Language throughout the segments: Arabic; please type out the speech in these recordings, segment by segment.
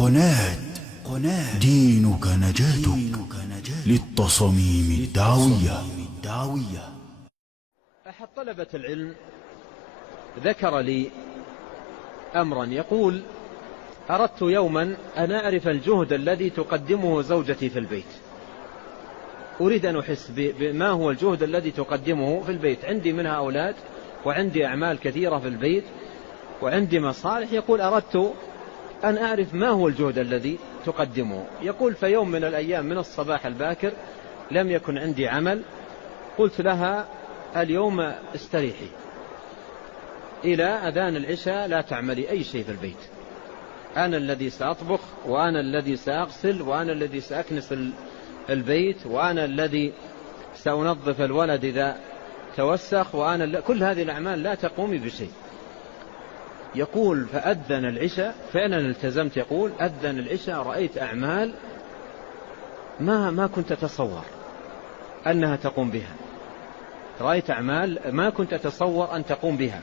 قناة دينك نجاتك للتصاميم الدعوية. أحد طلبة العلم ذكر لي أمرا، يقول: أردت يوما أن أعرف الجهد الذي تقدمه زوجتي في البيت، أريد أن أحس بما هو الجهد الذي تقدمه في البيت، عندي منها أولاد وعندي أعمال كثيرة في البيت وعندي مصالح. يقول: أردت أن أعرف ما هو الجهد الذي تقدمه. يقول: فيوم من الأيام من الصباح الباكر لم يكن عندي عمل، قلت لها: اليوم استريحي إلى أذان العشاء، لا تعملي أي شيء في البيت، أنا الذي سأطبخ وأنا الذي سأغسل وأنا الذي سأكنس البيت وأنا الذي سأنظف الولد إذا توسخ، وأنا كل هذه الأعمال لا تقومي بشيء. يقول: فأذن العشاء، فعلا التزمت. يقول: أذن العشاء رأيت أعمال ما كنت أتصور أنها تقوم بها، رأيت أعمال ما كنت أتصور أن تقوم بها.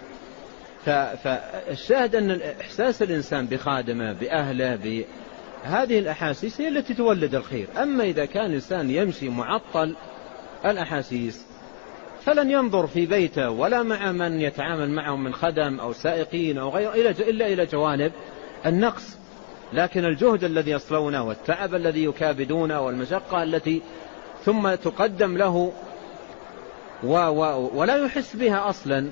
فالشاهد أن إحساس الإنسان بخادمه بأهله بهذه الأحاسيس هي التي تولد الخير. أما إذا كان الإنسان يمشي معطل الأحاسيس فلن ينظر في بيته ولا مع من يتعامل معهم من خدم أو سائقين أو غيره إلا إلى جوانب النقص. لكن الجهد الذي يصلونه والتعب الذي يكابدونه والمشقة التي ثم تقدم له ولا يحس بها أصلا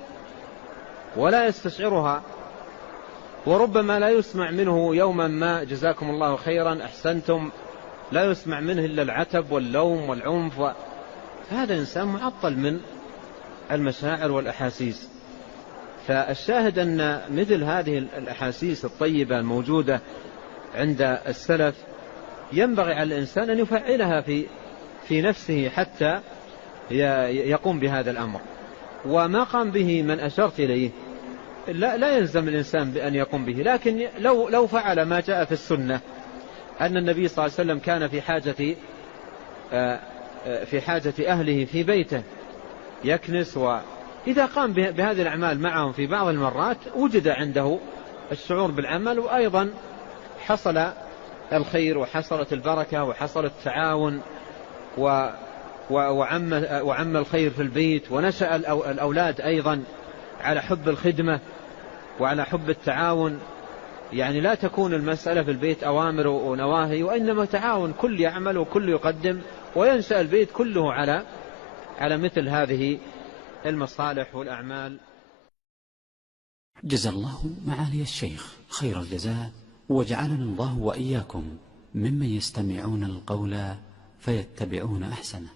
ولا يستشعرها، وربما لا يسمع منه يوما ما جزاكم الله خيرا أحسنتم، لا يسمع منه إلا العتب واللوم والعنف، فهذا إنسان معطل من المشاعر والأحاسيس. فالشاهد أن مثل هذه الأحاسيس الطيبة الموجودة عند السلف ينبغي على الإنسان أن يفعلها في نفسه حتى يقوم بهذا الأمر. وما قام به من أشرت إليه لا يلزم الإنسان بأن يقوم به، لكن لو فعل ما جاء في السنة أن النبي صلى الله عليه وسلم كان في حاجة أهله في بيته يكنس، وإذا قام بهذه الأعمال معهم في بعض المرات وجد عنده الشعور بالعمل، وأيضا حصل الخير وحصلت البركة وحصل التعاون وعم الخير في البيت، ونشأ الأولاد أيضا على حب الخدمة وعلى حب التعاون. يعني لا تكون المسألة في البيت أوامر ونواهي، وإنما تعاون، كل يعمل وكل يقدم، وينشأ البيت كله على مثل هذه المصالح والأعمال. جزا الله معالي الشيخ خير الجزاء، وجعلنا الله وإياكم ممن يستمعون القول فيتبعون أحسنه.